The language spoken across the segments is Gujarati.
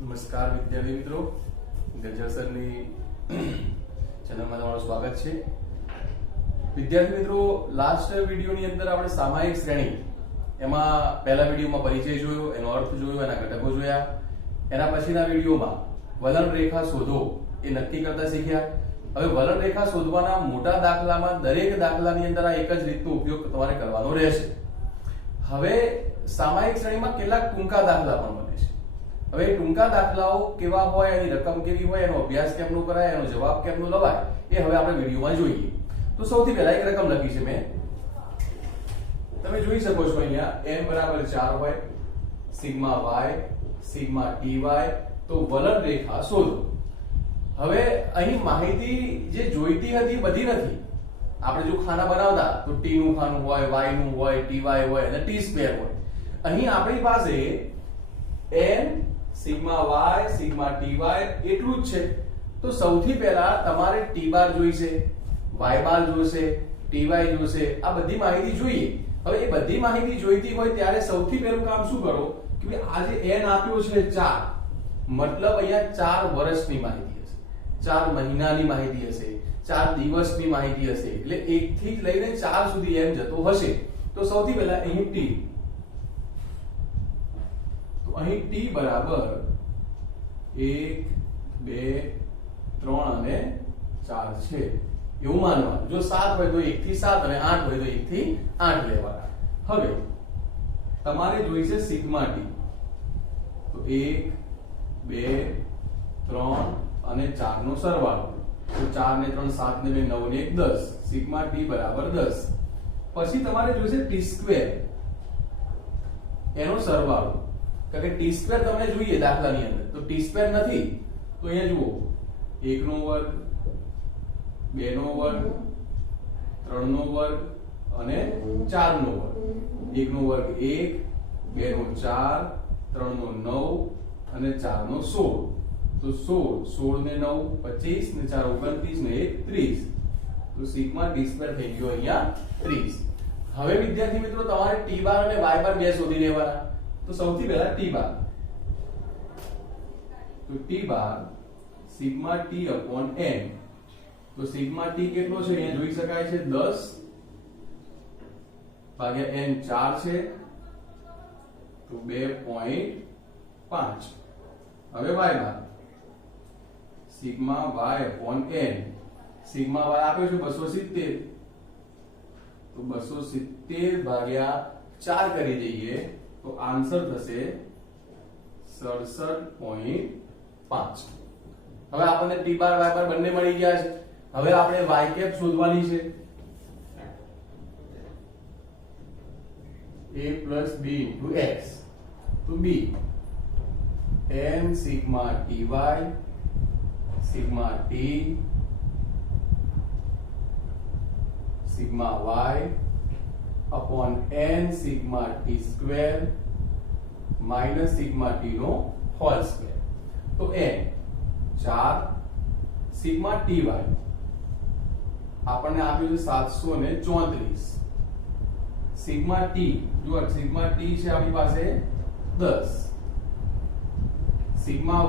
નમસ્કાર વિદ્યાર્થી મિત્રો, ગજ્જર સરની ચેનલમાં તમારું સ્વાગત છે. વિદ્યાર્થી મિત્રો, લાસ્ટ વિડીયોની અંદર આપણે સામાયિક શ્રેણી એમાં પહેલા વિડીયોમાં પરિચય જોયો, એનો અર્થ જોયો, એના ઘટકો જોયા. એના પછીના વિડીયોમાં વલણ રેખા શોધો એ નક્કી કરતા શીખ્યા. હવે વલણ રેખા શોધવાના મોટા દાખલામાં દરેક દાખલાની અંદર આ એક જ રીતનો ઉપયોગ તમારે કરવાનો રહેશે. હવે સામાયિક શ્રેણીમાં કેટલાક ટૂંકા દાખલા પણ બને છે. હવે ટૂંકા દાખલાઓ કેવા હોય, એની રકમ કેવી હોય, એનો અભ્યાસ કેમનો કરાય, એનો જવાબ કેમનો લવાય, એ હવે આપણે વિડીયોમાં જોઈએ. તો સૌથી પહેલા એક રકમ લખી છે મેં, તમે જોઈ શકો છો અહીંયા n બરાબર 4 હોય, સિગ્મા y સિગ્મા ty, તો વલણ રેખા શોધો. હવે અહીં માહિતી જે જોઈતી હતી બધી નથી. આપણે જો ખાના બનાવતા તો t નું ખાનું હોય, y નું હોય, ty હોય અને t² હોય. અહીં આપણી પાસે n sigma y sigma ty એટલું જ છે. તો સૌથી પહેલા તમારે t બાર જોઈશે, y બાર જોઈશે, ty જોઈશે, આ બધી માહિતી જોઈએ. હવે એ બધી માહિતી જોઈતી હોય ત્યારે સૌથી પહેલું કામ શું કરો કે આ જે n આપ્યો છે 4, મતલબ અહીંયા 4 વર્ષની માહિતી હશે, 4 મહિનાની માહિતી હશે, 4 દિવસની માહિતી હશે. એટલે 1 થી લઈને 4 સુધી m જતો હશે. તો સૌથી પહેલા અહીં t, અહીં t બરાબર 1 2 3 અને 4 છે એવું માનવાનું. જો 7 હોય તો 1 થી 7 અને 8 હોય તો 1 થી 8 લેવાના. હવે તમારે જોઈશે સિગ્મા t, તો 1 2 3 અને 4 નો સરવાળો. તો 4 ને 3 7 ને 2 9 ને 1 10, સિગ્મા t બરાબર 10. પછી તમારે જોઈશે t², એનો સરવાળો. કારણ કે t² તમને જોઈએ દાખલાની અંદર, તો t² નથી તો અહીંયા જુઓ 1 નો વર્ગ, 2 નો વર્ગ, 3 નો વર્ગ અને 4 નો વર્ગ. 1 નો વર્ગ 1, 2 નો 4, 3 નો 9 અને 4 નો 16. તો 16, 16 ને 9 25 ને 4 29 ને 1 30. તો સિગ્મા t² થઈ ગયો અહીંયા 30. હવે વિદ્યાર્થી મિત્રો, તમારે t બાર અને y બાર બે શોધી લેવાના. તો સૌથી પહેલા t બાર, તો t bar sigma t upon n. તો સિગ્મા t કેટલો છે અહીંયા જોઈ શકાય છે, 10 ભાગ્યા n 4 છે, તો 2.5. હવે y bar sigma y upon n, sigma y આપ્યો છે 270, તો 270 ભાગ્યા 4 કરી દઈએ તો આન્સર થશે 67.5. હવે આપણને t બાર y બાર બંને મળી ગયા છે. હવે આપણે y કેપ શોધવાની છે. a plus b into x, તો b n sigma ty sigma t sigma y upon n sigma t square minus sigma t નો whole square. તો n 4 sigma ty આપણને આપ્યું છે 734. sigma t, જો sigma t છે આપણી પાસે 10, sigma y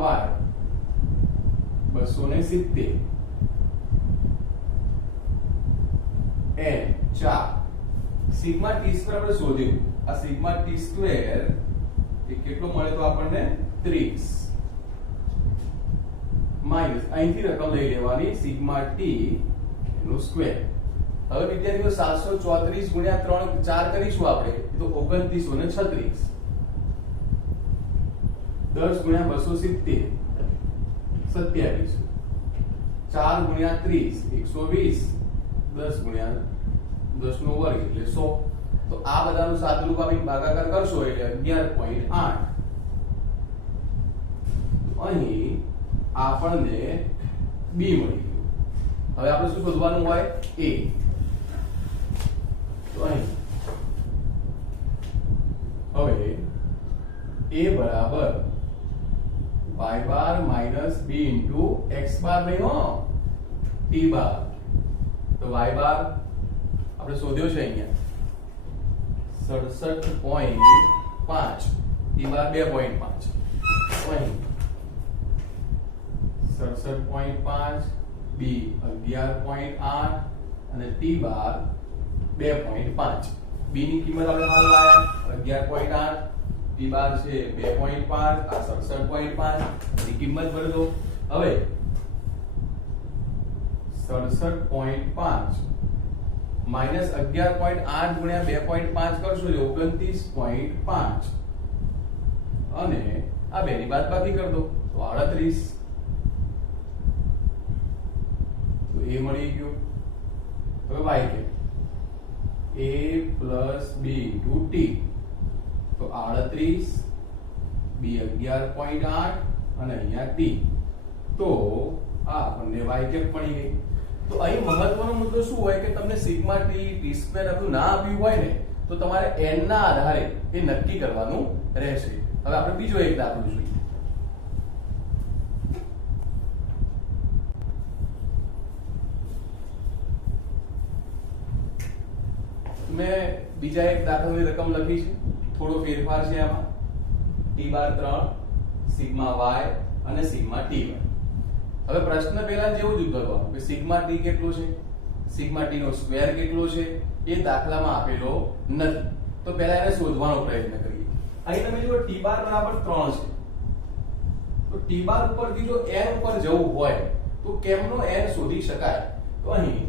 270, n 4. Sigma t² આપણે શોધ્યું. આ સિગ્મા t² એ કેટલો મળે તો આપણને 30 માઈનસ અહીંથી રકમ લઈ લેવાની સિગ્મા t નો સ્ક્વેર. હવે વિદ્યાર્થીઓ 734 ગુણ્યા 3 4 કરીશું આપણે તો 2936. 10 ગુણ્યા 270 27, 4 ગુણ્યા 30 120, 10 ગુણ્યા 10 નો વર્ગ એટલે 100. તો આ બધાનું સાદુરૂપ આપી ભાગાકાર કરશો એટલે 11.8. અહીં આપણને b મળી ગયું. હવે આપણે શું શોધવાનું હોય? a. તો અહીં હવે a બરાબર y બાર માઈનસ b ઇન્ટુ x બાર નહીં હો, t બાર. તો y બાર આપણે શોધ્યો છે અહીંયા 67.5, t બાર 2.5. અહીં 67.5, બી 11.8 અને ટી બાર 2.5. બી ની કિંમત આપણે હાલ લાયા 11.8, ટી બાર છે 2.5, આ 67.5 ની કિંમત ભરી દો. હવે 67.5 માઈનસ 11.8 ગુણ્યા 2.5 કરશો એટલે 29.5 અને આ બે ની બાદબાકી કરી દો તો 38. તો એ મળી ગયું. હવે y કે a plus b into t તો 38, b 11.8 અને અહીંયા t. તો આ આપણને y કેપ મળી ગઈ. તો અહીં મહત્વનો મુદ્દો શું હોય કે તમને સિગ્મા ટી ટી સ્ક્વેર આટલું ના આપ્યું હોય ને તો તમારે n ના આધારે એ નક્કી કરવાનું રહેશે. હવે આપણે બીજો એક દાખલો જોઈએ. મેં બીજા એક દાખલાની રકમ લખી છે, થોડો ફેરફાર છે આમાં. ટી બાર 3, સિગ્મા y અને સિગ્મા ટી y. હવે પ્રશ્ન પહેલા જેવું જ ઉત્તરવાનું કે સિગ્મા ટી કેટલો છે, સિગ્મા ટી નો સ્ક્વેર કેટલો છે એ દાખલામાં આપેલો નથી. તો પહેલા એને શોધવાનો પ્રયત્ન કરીએ. અહીં તમે જુઓ ટી બાર બરાબર 3 છે. તો ટી બાર ઉપરથી જો n ઉપર જવું હોય તો કેમનો n શોધી શકાય? તો અહીં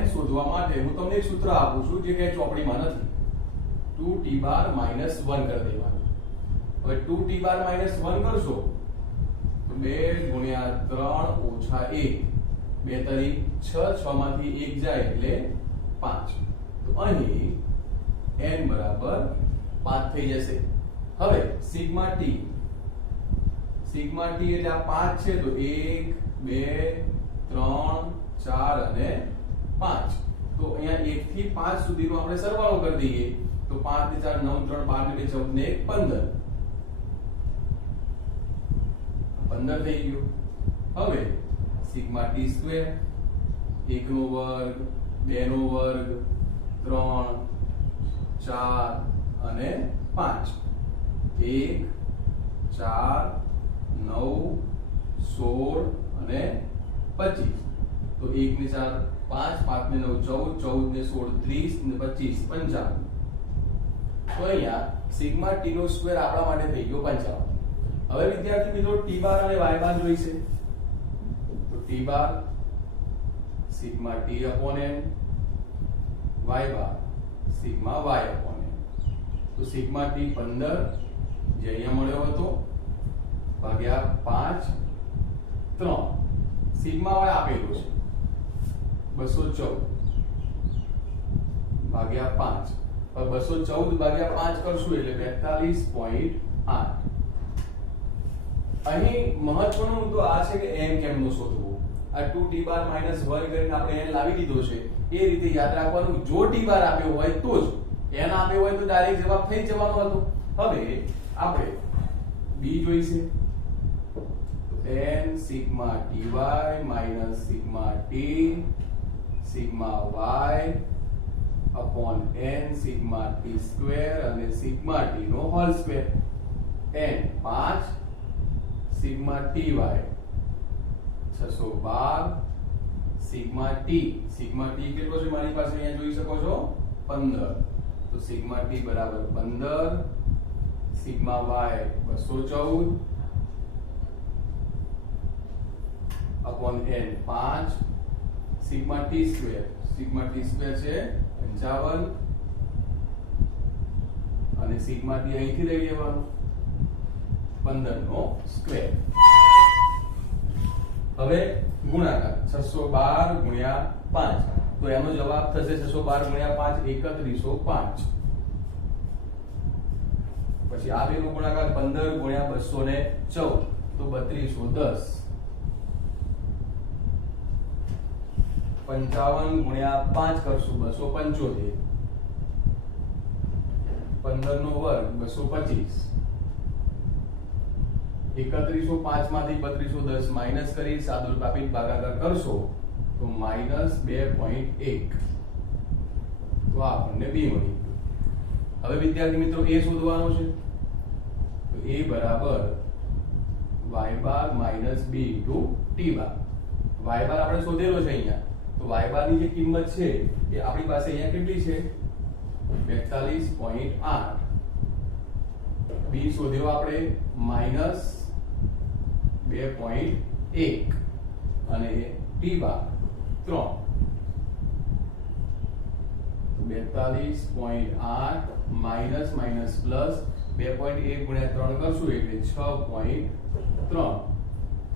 n શોધવા માટે હું તમને એક સૂત્ર આપું છું જે કે ચોપડીમાં નથી. 2t બાર -1 કરી દેવાનું. હવે 2t બાર -1 કરશો તો 2 ગુણ્યા 3 ઓછા 1, 2 તરી 6, 6 માંથી 1 જાય એટલે 5. તો અહીં n બરાબર 5 થઈ જશે. હવે સિગ્મા ટી એટલે આ 5 છે તો 1 2 3 4 અને 5. તો અહીંયા 1 થી 5 સુધીનો આપણે સરવાળો કરી દઈએ તો 5 ને 4 9 3 5 ને 2 14 ને 1 15 થઈ ગયું. હવે સિગ્મા ટી સ્ક્વેર 1 નો વર્ગ 2 નો વર્ગ 3 4 અને 5 1 4 9 16 અને 25. તો 1 ને 4 5, 5 ને 9 14, 14 ને 16 30 ને 25 55. તો અહીંયા સિગ્મા ટી નો સ્ક્વેર આપણા માટે થઈ ગયો 55. હવે વિદ્યાર્થી મિત્રો ટી બાર અને y બાર જોઈશે. તો t bar sigma t upon n, y bar sigma y upon n. તો સિગ્મા ટી 15 જે અહીંયા મળ્યો હતો ભાગ્યા 5 3. સિગ્મા y આપેલું છે 214 ભાગ્યા 5. હવે 214 ભાગ્યા 5 કરશું એટલે 42.8. અહીં મહત્વનો મુદ્દો આ છે કે n કેમનો શોધવો. આ 2t બાર -1 કરીને આપણે n લાવી દીધો છે. એ રીતે યાદ રાખવાનું, જો t બાર આપ્યો હોય તો જ, n આપ્યો હોય તો ડાયરેક્ટ જવાબ થઈ જવાનો હતો. હવે આપણે b જોઈશે. તો n sigma ty minus sigma t sigma y upon n sigma t square અને સિગ્મા t નો whole square. n 5 sigma ty 612 sigma t કેટલો છે મારી પાસે અહીંયા જોઈ શકો છો 15. તો સિગ્મા t બરાબર 15, sigma y 214 upon n 5 sigma t square છે 55 અને સિગ્મા t અહીંથી લઈ લેવાનું 15 નો સ્ક્વેર. હવે ગુણાકાર 612 ગુણ્યા 5 તો એનો જવાબ થશે 612 ગુણ્યા 5 3105. પછી આ બેનો ગુણાકાર 15 ગુણ્યા 214 તો 3210. 55 ગુણ્યા 5 કરશું 275. 15 નો વર્ગ 225. 3105 માંથી 3210 માઈનસ કરી સાદુરૂપ આપી ભાગાકાર કરશો તો -2.1. તો આપણને b મળી. હવે વિદ્યાર્થી મિત્રો a શોધવાનો છે. તો a બરાબર y bar minus b into t બાર. y બાર આપણે શોધેલો છે અહીંયા, તો y બાર ની જે કિંમત છે એ આપણી પાસે અહીંયા કેટલી છે 42.8. b શોધ્યો આપણે માઇનસ 2.1 અને t બાર 3. 42.8 માઇનસ માઇનસ પ્લસ 2.1 ગુણ્યા 3 કરશું એટલે 6.3. તો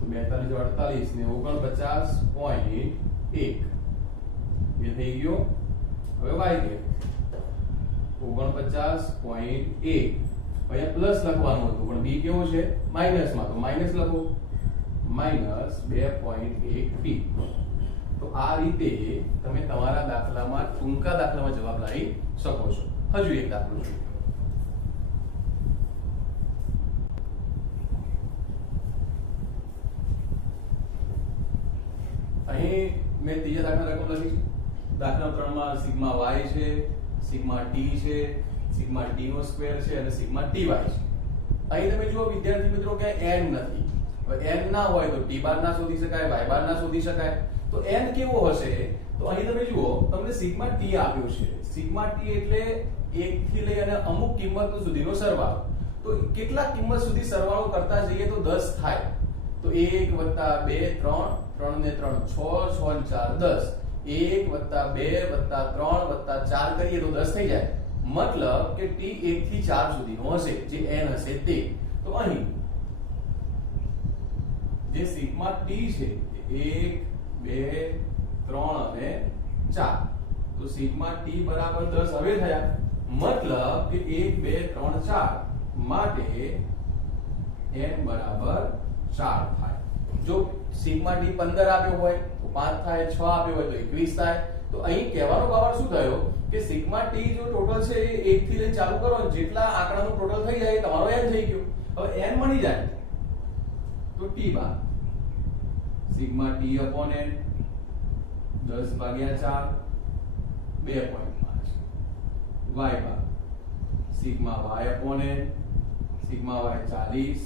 42 48 ને 49.1 એ થઈ ગયો. હવે y કે 49.1 અહીંયા પ્લસ લખવાનું હતું પણ b કેવો છે માઇનસ માં, તો માઇનસ લખો માઇનસ 2.1 t. તો આ રીતે તમે તમારા દાખલામાં ટૂંકા દાખલામાં જવાબ લાવી શકો છો. હજુ એક દાખલો જોઈએ. અહીં મેં ત્રીજા દાખલા રકમ લખી છે. દાખલા 3 માં સિગ્મા y છે, સિગ્મા t છે, સિગ્મા t નો સ્ક્વેર છે અને સિગ્મા ty છે. અહીં તમે જુઓ વિદ્યાર્થી મિત્રો કે n નથી. હવે n ના હોય તો t બાર ના શોધી શકાય, y બાર ના શોધી શકાય. તો n કેવો હશે? તો અહીં તમે જુઓ તમને સિગ્મા t આપ્યું છે. સિગ્મા t એટલે 1 થી લઈ અને અમુક કિંમત સુધીનો સરવાળો. તો કેટલા કિંમત સુધી સરવાળો કરતા જઈએ તો 10 થાય. તો 1 2 3 3 ને 3 6 6 ને 4 10. 1 2 3 4 કરીએ તો 10 થઈ જાય. મતલબ કે t 1 થી 4 સુધીનો હશે, જે n હશે તે. તો અહીં જે સિગ્મા t છે 1 2 3 અને 4. તો સિગ્મા t બરાબર 10 હવે થયા. મતલબ કે 1 2 3 4 માટે n બરાબર 4 થાય. જો સિગ્મા t 15 આપ્યો હોય તો 5 થાય, 6 આપ્યો હોય તો 21 થાય. તો અહીં કહેવાનો ભાવ શું થયો કે સિગ્મા t જો ટોટલ છે એ 1 થી લઈને ચાલુ કરો, જેટલા આંકડાનું ટોટલ થઈ જાય તમારો n થઈ ગયો. હવે n મળી જાય તો t bar sigma t upon n 10 ભાગ્યા 4 2.5. y bar sigma y upon n sigma y 40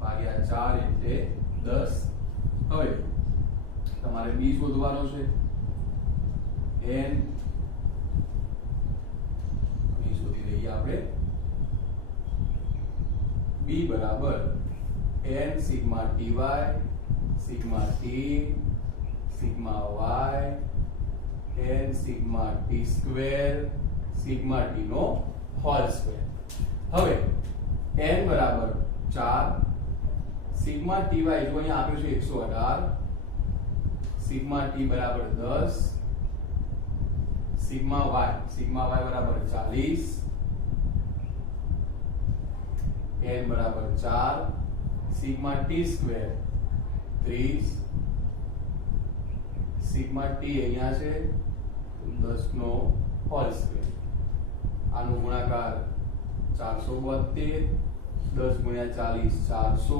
ભાગ્યા 4 એટલે 10. હવે તમારે b શોધવાનો છે. n b શોધી લઈએ આપણે. b બરાબર n sigma ty sigma t sigma y n sigma t square sigma t નો હોલ સ્ક્વેર. હવે n બરાબર 4 સિગ્મા ty જો અહીંયા આપ્યું છે 118, સિગ્મા t બરાબર 10, સિગ્મા y બરાબર 40, n બરાબર 4, sigma t square 30, sigma t અહીંયા છે 10 નો હોલ સ્ક્વેર. આનો ગુણાકાર 472, 10 ગુણ્યા 40 400,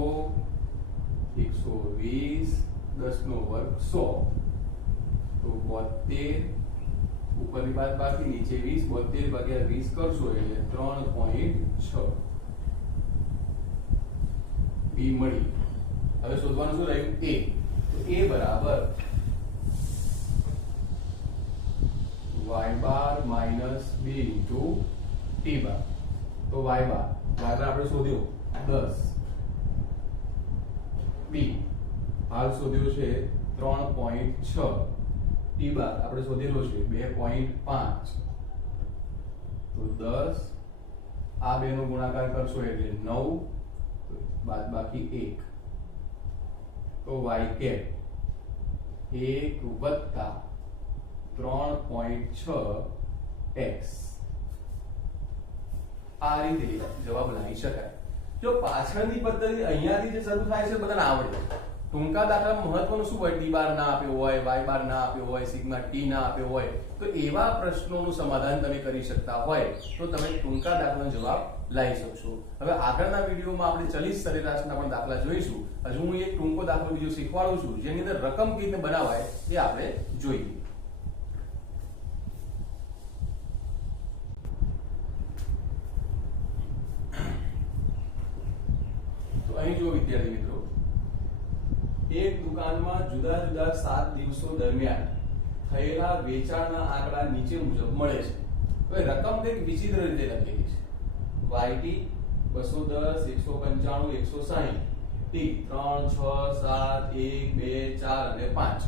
120, 10 નો વર્ગ 100. તો 72 ઉપરની બાદબાકી નીચે 20, 72 ભાગ્યા 20 કરશો એટલે 3.6 b મળી. હવે શોધવાનું શું રહ્યું? a. તો a બરાબર y bar minus b into t બાર. તો y બાર આપણે શોધ્યો 10, b હાલ શોધ્યો છે 3.6, t બાર આપણે શોધેલો છે 2.5. તો 10 આ બે નો ગુણાકાર કરશો એટલે 9 બાદબાકી 1. તો y કેપ 1 વત્તા 3.6x. આ રીતે જવાબ લાવી શકાય. જો પાછળની પદ્ધતિ અહીંયાથી જે શરૂ થાય છે બધાને આવડે. ટૂંકા દાખલામાં મહત્વનું શું હોય? ટી બાર ના આપ્યો હોય, y બાર ના આપ્યો હોય, સિગ્મા t ના આપ્યો હોય, તો એવા પ્રશ્નોનું સમાધાન તમે કરી શકતા હોય તો તમે ટૂંકા દાખલાનો જવાબ લાવી શકશો. હવે આગળના વિડીયોમાં આપણે ચલિત સરેરાશના પણ દાખલા જોઈશું. હજુ હું એક ટૂંકો દાખલો બીજો શીખવાડું છું જેની અંદર રકમ કેવી રીતે બનાવાય એ આપણે જોઈએ. અહીં જો વિદ્યાર્થી મિત્રો, એક દુકાનમાં જુદા જુદા 7 દિવસો દરમિયાન થયેલા વેચાણના આંકડા નીચે મુજબ મળે છે. હવે રકમ કંઈક વિચિત્ર રીતે લખેલી છે. YT 210 195 160 T 3 6 7 1 2 4 અને 5.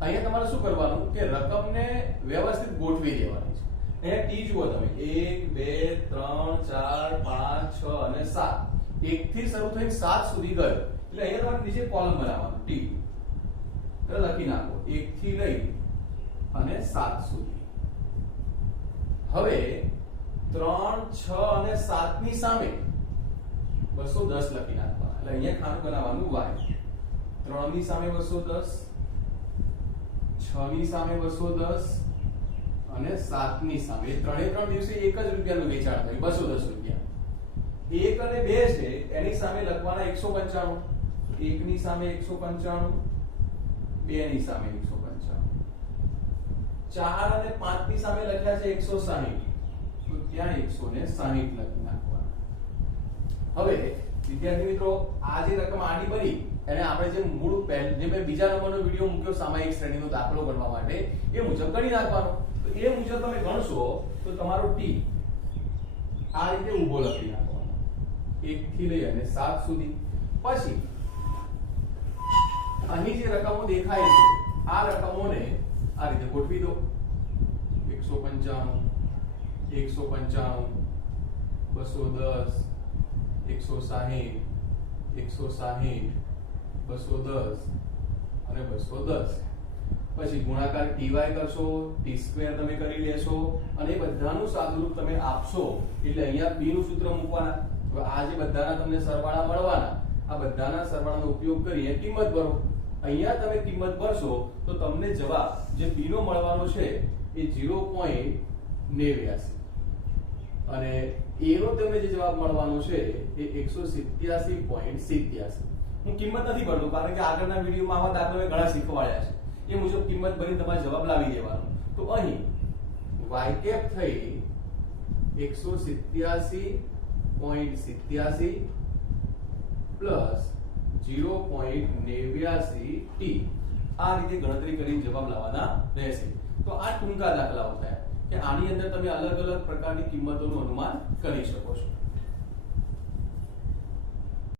અહીંયા તમારે શું કરવાનું કે રકમને વ્યવસ્થિત ગોઠવી દેવાની છે. અહીંયા T જુઓ તમે 1 2 3 4 5 6 અને 7. 1 થી શરૂ થઈને 7 સુધી ગયો એટલે અહીંયા તમારે નીચે કોલમ બનાવવાનું T. તો લખી નાખો 1 થી લઈ અને 7 સુધી. હવે 3 6 અને 7 ની સામે 210 લખી નાખવાના. એટલે અહીંયા ખાનું બનાવવાનું y. 3 ની સામે 210, 6 ની સામે 210 અને 7 ની સામે. ત્રણે ત્રણ દિવસે એક જ રૂપિયાનું વેચાણ થયું, 210 રૂપિયા. 1 અને 2 છે એની સામે લખવાના 195. 1 ની સામે 195, 2 ની સામે 195. 4 અને 5 ની સામે લખ્યા છે 160, તો ત્યાં 160 લખી નાખવાના. હવે વિદ્યાર્થી મિત્રો, આ જે રકમ આડી બની એને આપણે જે મૂળ જે મેં બીજા નંબરનો વિડિયો મૂક્યો સામાયિક શ્રેણીનો દાખલો ગણવા માટે, એ મુજબ ગણી નાખવાનો. તો એ મુજબ તમે ગણશો તો તમારો T આ રીતે ઊભો લખી નાખવાનો 1 થી લઈ અને 7 સુધી. પછી અહીં જે રકમો દેખાય છે આ રકમોને આ રીતે ગોઠવી દો. 195 195 210 160 160 210 અને 210. પછી ગુણાકાર ty કરશો, t² તમે કરી લેશો અને બધાનું સાદુરૂપ તમે આપશો એટલે અહીંયા b નું સૂત્ર મૂકવાના. તો આ જે બધાના તમને સરવાળા મળવાના, આ બધાના સરવાળાનો ઉપયોગ કરી કિંમત ભરો. અહીંયા તમે કિંમત ભરશો તો તમને જવાબ જે b નો મળવાનો છે એ 0.89 અને a નો તમને જે જવાબ મળવાનો છે એ 187.87. હું કિંમત નથી ભરતો કારણ કે આગળના વિડિયોમાં આવા દાખલા મેં ઘણા શીખવાડ્યા છે. એ મુજબ કિંમત ભરી તમારે જવાબ લાવી દેવાનો. તો અહીં y કેપ થઈ 187.87 પ્લસ 0.89 t. આ રીતે ગણતરી કરીને જવાબ લાવવાના રહેશે. તો આ ટૂંકા દાખલાઓ થયા કે આની અંદર તમે અલગ અલગ પ્રકારની કિંમતોનું અનુમાન કરી શકો છો.